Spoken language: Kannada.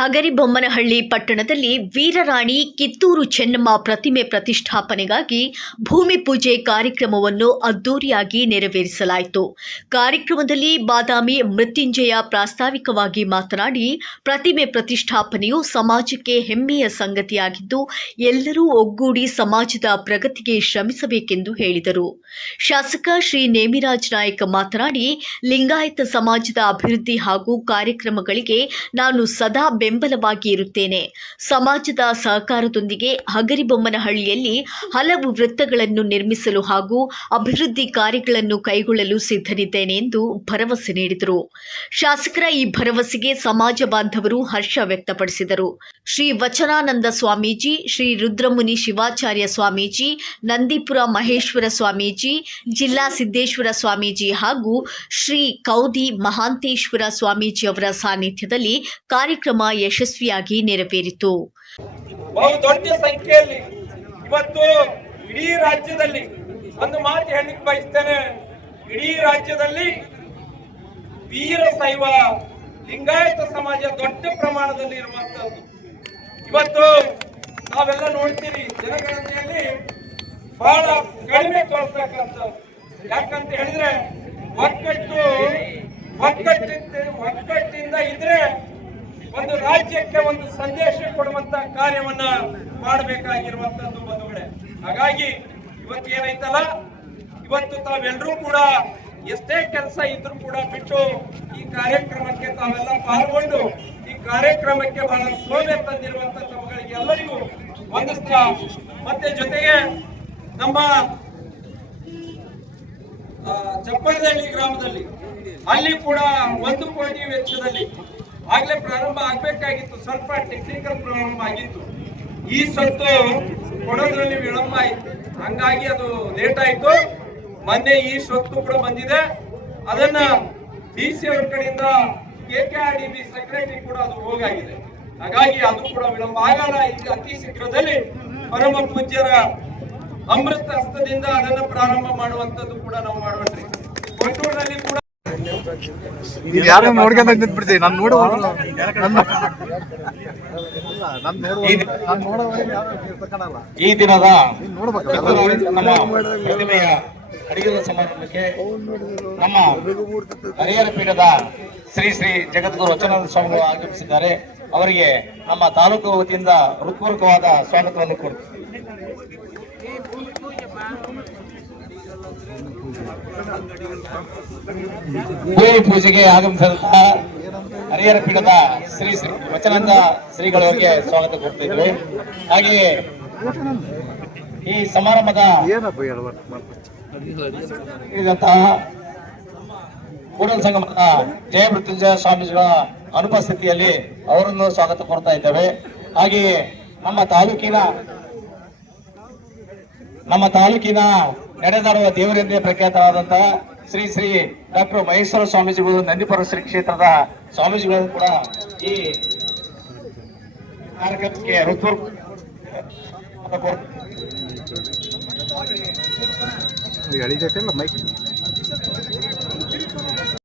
ಹಗರಿಬೊಮ್ಮನಹಳ್ಳಿ ಪಟ್ಟಣದಲ್ಲಿ ವೀರರಾಣಿ ಕಿತ್ತೂರು ಚೆನ್ನಮ್ಮ ಪ್ರತಿಮೆ ಪ್ರತಿಷ್ಠಾಪನೆಗಾಗಿ ಭೂಮಿ ಪೂಜೆ ಕಾರ್ಯಕ್ರಮವನ್ನು ಅದ್ದೂರಿಯಾಗಿ ನೆರವೇರಿಸಲಾಯಿತು. ಕಾರ್ಯಕ್ರಮದಲ್ಲಿ ಬಾದಾಮಿ ಮೃತ್ಯುಂಜಯ ಪ್ರಾಸ್ತಾವಿಕವಾಗಿ ಮಾತನಾಡಿ, ಪ್ರತಿಮೆ ಪ್ರತಿಷ್ಠಾಪನೆಯು ಸಮಾಜಕ್ಕೆ ಹೆಮ್ಮೆಯ ಸಂಗತಿಯಾಗಿದ್ದು, ಎಲ್ಲರೂ ಒಗ್ಗೂಡಿ ಸಮಾಜದ ಪ್ರಗತಿಗೆ ಶ್ರಮಿಸಬೇಕೆಂದು ಹೇಳಿದರು. ಶಾಸಕ ಶ್ರೀ ನೇಮಿರಾಜ್ ನಾಯಕ್ ಮಾತನಾಡಿ, ಲಿಂಗಾಯತ ಸಮಾಜದ ಅಭಿವೃದ್ಧಿ ಹಾಗೂ ಕಾರ್ಯಕ್ರಮಗಳಿಗೆ ನಾನು ಸದಾ ಬೆಂಬಲವಾಗಿ ಇರುತ್ತೇನೆ. ಸಮಾಜದ ಸಹಕಾರದೊಂದಿಗೆ ಹಗರಿಬೊಮ್ಮನಹಳ್ಳಿಯಲ್ಲಿ ಹಲವು ವೃತ್ತಗಳನ್ನು ನಿರ್ಮಿಸಲು ಹಾಗೂ ಅಭಿವೃದ್ಧಿ ಕಾರ್ಯಗಳನ್ನು ಕೈಗೊಳ್ಳಲು ಸಿದ್ಧನಿದ್ದೇನೆ ಎಂದು ಭರವಸೆ ನೀಡಿದರು. ಶಾಸಕರ ಈ ಭರವಸೆಗೆ ಸಮಾಜ ಬಾಂಧವರು ಹರ್ಷ ವ್ಯಕ್ತಪಡಿಸಿದರು. ಶ್ರೀ ವಚನಾನಂದ ಸ್ವಾಮೀಜಿ, ಶ್ರೀ ರುದ್ರಮುನಿ ಶಿವಾಚಾರ್ಯ ಸ್ವಾಮೀಜಿ, ನಂದೀಪುರ ಮಹೇಶ್ವರ ಸ್ವಾಮೀಜಿ, ಜಿಲ್ಲಾ ಸಿದ್ದೇಶ್ವರ ಸ್ವಾಮೀಜಿ ಹಾಗೂ ಶ್ರೀ ಕೌದಿ ಮಹಾಂತೇಶ್ವರ ಸ್ವಾಮೀಜಿ ಅವರ ಸಾನ್ನಿಧ್ಯದಲ್ಲಿ ಕಾರ್ಯಕ್ರಮ ಯಶಸ್ವಿಯಾಗಿ ನೆರವೇರಿತು. ದೊಡ್ಡ ಸಂಖ್ಯೆಯಲ್ಲಿ ಇವತ್ತು ಇಡೀ ರಾಜ್ಯದಲ್ಲಿ ಒಂದು ಮಾತು ಹೇಳಲಿಕ್ಕೆ ಬಯಸ್ತೇನೆ. ಇಡೀ ರಾಜ್ಯದಲ್ಲಿ ವೀರಶೈವ ಲಿಂಗಾಯತ ಸಮಾಜ ದೊಡ್ಡ ಪ್ರಮಾಣದಲ್ಲಿ ಇರುವಂತದ್ದು. ಇವತ್ತು ನಾವೆಲ್ಲ ನೋಡ್ತೀವಿ, ಜನಗಣನೆಯಲ್ಲಿ ಬಹಳ ಕಡಿಮೆ ತೋರಿಸ್ತಕ್ಕಂಥದ್ದು. ಯಾಕಂತ ಹೇಳಿದ್ರೆ ಒಕ್ಕಟ್ಟಿಂದ ಇದ್ರೆ ಒಂದು ರಾಜ್ಯಕ್ಕೆ ಒಂದು ಸಂದೇಶ ಕೊಡುವಂತ ಕಾರ್ಯವನ್ನ ಮಾಡಬೇಕಾಗಿರುವಂತದ್ದು ಬಂಧುಗಳೇ. ಹಾಗಾಗಿ ಇವತ್ತು ಏನೈತಲ್ಲ, ಇವತ್ತು ತಾವೆಲ್ಲರೂ ಕೂಡ ಎಷ್ಟೇ ಕೆಲಸ ಇದ್ರೂ ಕೂಡ ಬಿಟ್ಟು ಈ ಕಾರ್ಯಕ್ರಮಕ್ಕೆ ತಾವೆಲ್ಲ ಪಾಲ್ಗೊಂಡು ಈ ಕಾರ್ಯಕ್ರಮಕ್ಕೆ ಬಹಳ ಶೋಭೆ ತಂದಿರುವಂತ ತಮ್ಮಗಳಿಗೆ ಎಲ್ಲರಿಗೂ ವಂದಿಸ್ತಾ, ಮತ್ತೆ ಜೊತೆಗೆ ನಮ್ಮ ಚಪ್ಪರದಹಳ್ಳಿ ಗ್ರಾಮದಲ್ಲಿ ಅಲ್ಲಿ ಕೂಡ 1 ಕೋಟಿ ವೆಚ್ಚದಲ್ಲಿ ಆಗ್ಲೇ ಪ್ರಾರಂಭ ಆಗ್ಬೇಕಾಗಿತ್ತು. ಸ್ವಲ್ಪ ಟೆಕ್ನಿಕಲ್ ಪ್ರಾರಂಭ ಆಗಿತ್ತು. ಈ ಸೊತ್ತು ಕೊಡೋದ್ರಲ್ಲಿ ವಿಳಂಬ ಆಯ್ತು, ಹಂಗಾಗಿ ಅದು ಲೇಟ್ ಆಯ್ತು. ಮೊನ್ನೆ ಈ ಸೊತ್ತು ಕೂಡ ಬಂದಿದೆ. ಅದನ್ನ DC ಅವ್ರ ಕಡೆಯಿಂದ KKRDB ಸೆಕ್ರೆಟರಿ ಕೂಡ ಅದು ಹೋಗಾಗಿದೆ. ಹಾಗಾಗಿ ಅದು ಕೂಡ ವಿಳಂಬ ಆಗಲ್ಲ. ಈಗ ಅತಿ ಶೀಘ್ರದಲ್ಲಿ ಪರಮ ಪೂಜ್ಯರ ಅಮೃತ ಹಸ್ತದಿಂದ ಅದನ್ನ ಪ್ರಾರಂಭ ಮಾಡುವಂತದ್ದು ಕೂಡ ನಾವು ಮಾಡುವಂತ್ರಿ. ಕೊಟ್ಟೂರಿನಲ್ಲಿ ಕೂಡ ಯಾರು ನೋಡ್ಕೊಂಡ್ ನಿಂತ್ಬಿಡ್ತೀವಿ. ನಾನು ಈ ದಿನದ ನಮ್ಮ ಪ್ರತಿಮೆಯ ಅಡಿಗರ ಸಮಾರಂಭಕ್ಕೆ ನಮ್ಮ ಹರಿಹರ ಪೀಠದ ಶ್ರೀ ಶ್ರೀ ಜಗದ್ಗುರು ವಚನಾನಂದ ಸ್ವಾಮಿಗಳು ಆಗಮಿಸಿದ್ದಾರೆ. ಅವರಿಗೆ ನಮ್ಮ ತಾಲೂಕು ವತಿಯಿಂದ ಹೃತ್ಪೂರ್ವಕವಾದ ಸ್ವಾಗತವನ್ನು ಕೊಡ್ತೀವಿ. ಭೂಮಿ ಪೂಜೆಗೆ ಆಗಮಿಸಿದಂತಹ ಹರಿಹರ ಪೀಠದ ಶ್ರೀ ಶ್ರೀ ವಚನಾನಂದ ಶ್ರೀಗಳಿಗೆ ಸ್ವಾಗತ ಕೊಡ್ತಿದ್ವಿ. ಹಾಗೆಯೇ ಈ ಸಮಾರಂಭದ ಕೂಡಲ ಸಂಗಮದ ಜಯ ಮೃತ್ಯುಂಜಯ ಸ್ವಾಮೀಜಿಗಳ ಅನುಪಸ್ಥಿತಿಯಲ್ಲಿ ಅವರನ್ನು ಸ್ವಾಗತ ಕೊಡ್ತಾ ಇದ್ದೇವೆ. ಹಾಗೆಯೇ ನಮ್ಮ ತಾಲೂಕಿನ ನಡೆದಾಡುವ ದೇವರೆಂದೇ ಪ್ರಖ್ಯಾತರಾದಂತಹ ಶ್ರೀ ಶ್ರೀ ಡಾಕ್ಟರ್ ಮಹೇಶ್ವರ ಸ್ವಾಮೀಜಿಗಳು, ನಂದೀಪುರ ಶ್ರೀ ಕ್ಷೇತ್ರದ ಸ್ವಾಮೀಜಿಗಳು ಕೂಡ ಈ ಕಾರ್ಯಕ್ರಮಕ್ಕೆ ಎಳಿತೈತೆ ಮೈಕ್